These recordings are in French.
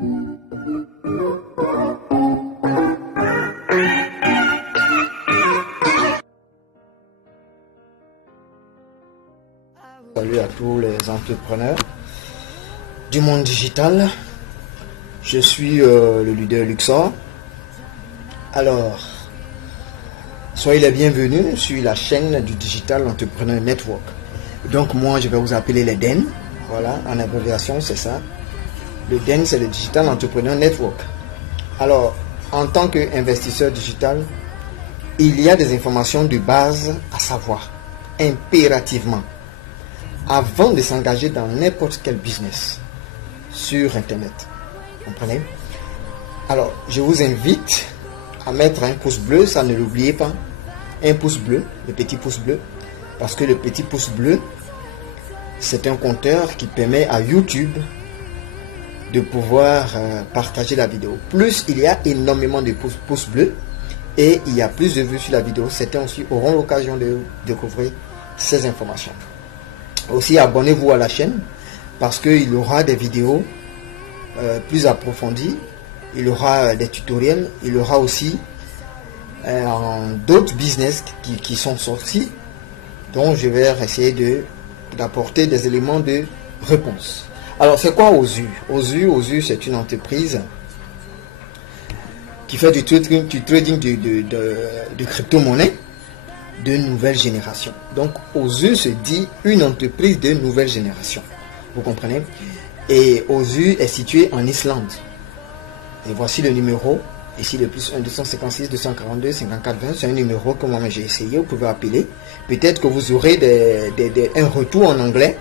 Salut à tous les entrepreneurs du monde digital. Je suis le leader Luxor. Alors, soyez les bienvenus sur la chaîne du Digital Entrepreneur Network. Donc moi, je vais vous appeler les DEN. Voilà, en abréviation, c'est ça. Le DEN, c'est le Digital Entrepreneur Network. Alors, en tant qu'investisseur digital, il y a des informations de base à savoir, impérativement, avant de s'engager dans n'importe quel business sur Internet. Vous comprenez? Alors, je vous invite à mettre un pouce bleu, ça ne l'oubliez pas. Un pouce bleu, le petit pouce bleu. Parce que le petit pouce bleu, c'est un compteur qui permet à YouTube de pouvoir partager la vidéo. Plus il y a énormément de pouces bleus et il y a plus de vues sur la vidéo, certains aussi auront l'occasion de découvrir ces informations. Aussi, abonnez-vous à la chaîne parce qu'il y aura des vidéos plus approfondies, il y aura des tutoriels, il y aura aussi d'autres business qui sont sortis, dont je vais essayer d'apporter des éléments de réponse. Alors, c'est quoi OSU? OSU, c'est une entreprise qui fait du trading de crypto-monnaie de nouvelle génération. Donc, OSU se dit une entreprise de nouvelle génération. Vous comprenez? Et OSU est situé en Islande. Et voici le numéro. Ici, le plus 1 256 242 54 20. C'est un numéro que moi j'ai essayé. Vous pouvez appeler. Peut-être que vous aurez un retour en anglais.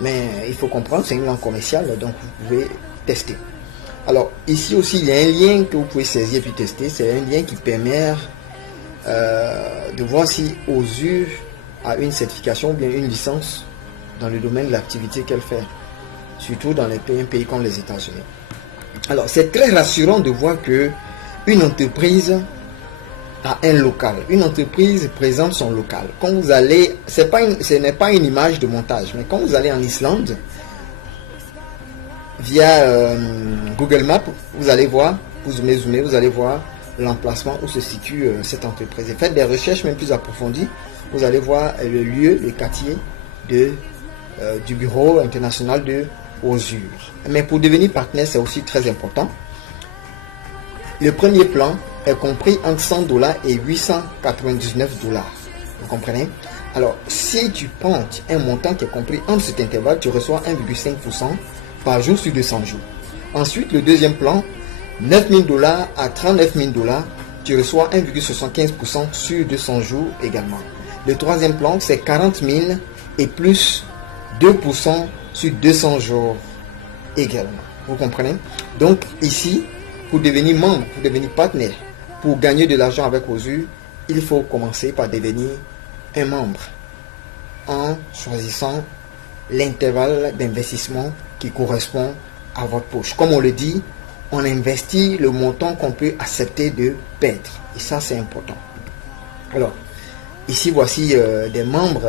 Mais il faut comprendre, c'est une langue commerciale. Donc, vous pouvez tester. Alors, ici aussi, il y a un lien que vous pouvez saisir puis tester. C'est un lien qui permet de voir si OSU a une certification ou bien une licence dans le domaine de l'activité qu'elle fait, surtout dans un pays comme les États-Unis. Alors, c'est très rassurant de voir que une entreprise a un local. Une entreprise présente son local. Quand vous allez, ce n'est pas une image de montage, mais quand vous allez en Islande, via Google Maps, vous allez voir, vous zoomez, vous allez voir l'emplacement où se situe cette entreprise. Et faites des recherches même plus approfondies, vous allez voir le lieu, le quartier du bureau international de OSU. Mais pour devenir partenaire, c'est aussi très important. Le premier plan est compris entre $100 et $899. Vous comprenez? Alors, si tu prends un montant qui est compris entre cet intervalle, tu reçois 1,5% par jour sur 200 jours. Ensuite, le deuxième plan, $9,000 à $39,000, tu reçois 1,75% sur 200 jours également. Le troisième plan, c'est 40 000 et plus 2% sur 200 jours également. Vous comprenez? Donc ici, pour devenir membre, pour devenir partenaire, pour gagner de l'argent avec OSU, il faut commencer par devenir un membre en choisissant l'intervalle d'investissement qui correspond à votre poche. Comme on le dit, on investit le montant qu'on peut accepter de perdre. Et ça, c'est important. Alors, ici, voici des membres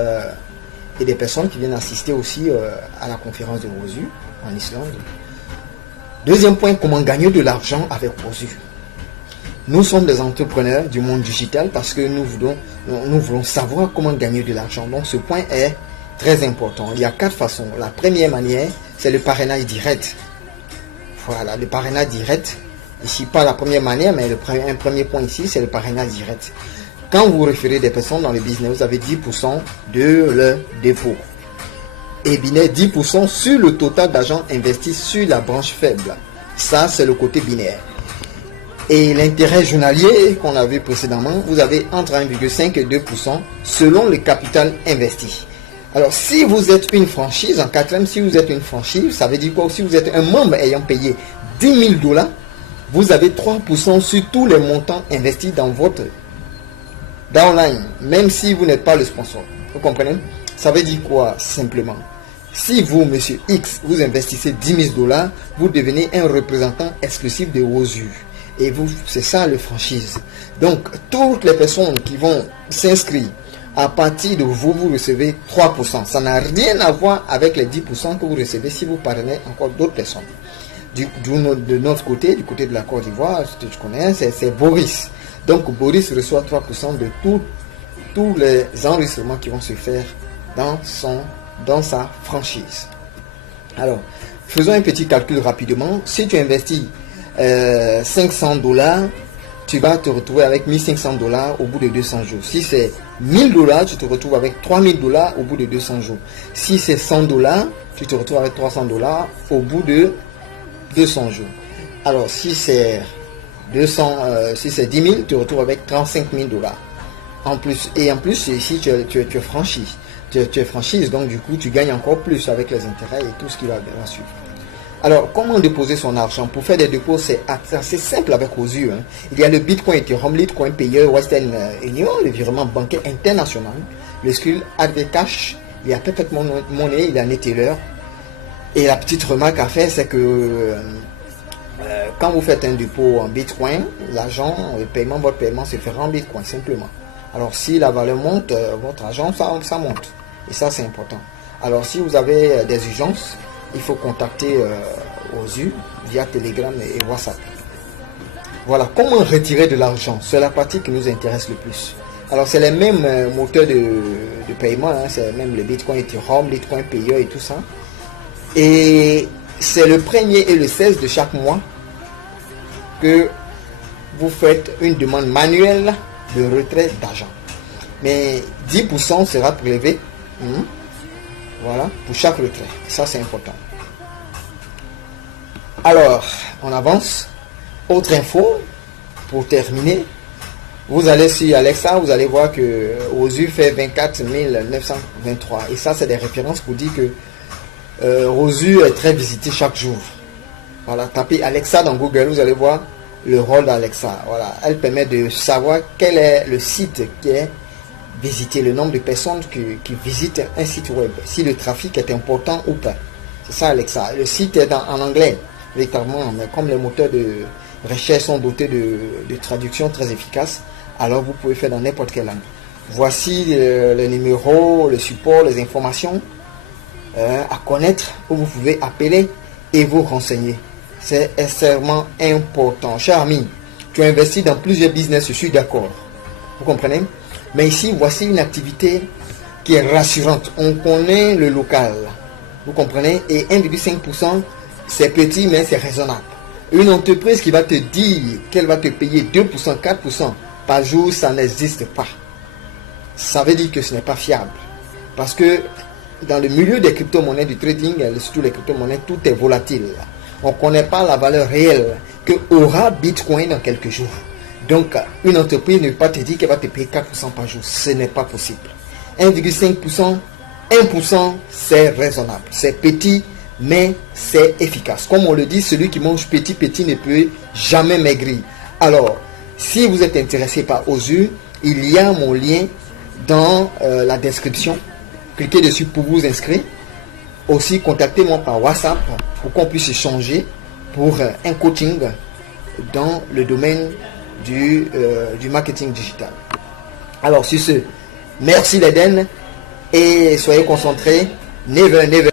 et des personnes qui viennent assister aussi à la conférence de OSU en Islande. Deuxième point, comment gagner de l'argent avec OSU. Nous sommes des entrepreneurs du monde digital parce que nous voulons savoir comment gagner de l'argent. Donc, ce point est très important. Il y a 4 façons. La première manière, c'est le parrainage direct. Voilà, le parrainage direct. Ici, pas la première manière, mais un premier point ici, c'est le parrainage direct. Quand vous référez des personnes dans le business, vous avez 10% de leur dépôt. Et bien 10% sur le total d'argent investi sur la branche faible. Ça, c'est le côté binaire. Et l'intérêt journalier qu'on a vu précédemment, vous avez entre 1,5 et 2% selon le capital investi. Alors, si vous êtes une franchise, en quatrième, si vous êtes une franchise, ça veut dire quoi? Si vous êtes un membre ayant payé $10,000, vous avez 3% sur tous les montants investis dans votre downline, même si vous n'êtes pas le sponsor. Vous comprenez? Ça veut dire quoi simplement? Si vous, monsieur X, vous investissez $10,000, vous devenez un représentant exclusif de OSU. Et vous, c'est ça le franchise. Donc, toutes les personnes qui vont s'inscrire, à partir de vous, vous recevez 3%. Ça n'a rien à voir avec les 10% que vous recevez si vous parrainez encore d'autres personnes. De notre côté, du côté de la Côte d'Ivoire, tu connais, c'est Boris. Donc Boris reçoit 3% de tous les enregistrements qui vont se faire dans sa franchise. Alors, faisons un petit calcul rapidement. Si tu investis $500, tu vas te retrouver avec $1 500 au bout de 200 jours. Si c'est $1000, tu te retrouves avec $3000 au bout de 200 jours. Si c'est $100, tu te retrouves avec $300 au bout de 200 jours. Alors, si c'est 10 000, tu te retrouves avec $35 000. En plus, si tu es franchise, tu es franchise, donc du coup, tu gagnes encore plus avec les intérêts et tout ce qui va suivre. Alors, comment déposer son argent? Pour faire des dépôts, c'est assez simple avec OSU. Il y a le Bitcoin, Ethereum, Litecoin, Payer, Western Union, le virement bancaire international, le Skrill, AdVcash, il y a Perfect Money, il y a Neteller. Et la petite remarque à faire, c'est que quand vous faites un dépôt en Bitcoin, votre paiement se fera en Bitcoin, simplement. Alors, si la valeur monte, votre argent, ça monte. Et ça, c'est important. Alors, si vous avez des urgences, il faut contacter OSU via Telegram et WhatsApp. Voilà, comment retirer de l'argent? C'est la partie qui nous intéresse le plus. Alors, c'est les mêmes moteurs de paiement, c'est même le Bitcoin, Ethereum, Litecoin, Payer et tout ça. Et c'est le 1er et le 16 de chaque mois que vous faites une demande manuelle de retrait d'argent. Mais 10% sera prélevé. Voilà, pour chaque retrait. Ça, c'est important. Alors, on avance. Autre info, pour terminer, vous allez sur Alexa, vous allez voir que OSU fait 24 923. Et ça, c'est des références pour dire que OSU est très visité chaque jour. Voilà, tapez Alexa dans Google, vous allez voir le rôle d'Alexa. Voilà, elle permet de savoir quel est le site qui est visiter, le nombre de personnes qui visitent un site web, si le trafic est important ou pas. C'est ça Alexa. Le site est en anglais, véritablement, mais comme les moteurs de recherche sont dotés de traduction très efficaces, alors vous pouvez faire dans n'importe quelle langue. Voici le numéro, le support, les informations à connaître, où vous pouvez appeler et vous renseigner. C'est extrêmement important. Cher ami, tu investis dans plusieurs business, je suis d'accord. Vous comprenez? Mais ici, voici une activité qui est rassurante. On connaît le local. Vous comprenez? Et 1,5%, c'est petit, mais c'est raisonnable. Une entreprise qui va te dire qu'elle va te payer 2%, 4% par jour, ça n'existe pas. Ça veut dire que ce n'est pas fiable. Parce que dans le milieu des crypto-monnaies, du trading, surtout les crypto-monnaies, tout est volatile. On ne connaît pas la valeur réelle que aura Bitcoin dans quelques jours. Donc, une entreprise ne peut pas te dire qu'elle va te payer 4% par jour. Ce n'est pas possible. 1,5%, 1%, c'est raisonnable. C'est petit, mais c'est efficace. Comme on le dit, celui qui mange petit, petit ne peut jamais maigrir. Alors, si vous êtes intéressé par OSU, il y a mon lien dans la description. Cliquez dessus pour vous inscrire. Aussi, contactez-moi par WhatsApp pour qu'on puisse échanger pour un coaching dans le domaine du marketing digital. Alors sur ce, merci l'Eden et soyez concentrés. Never, never.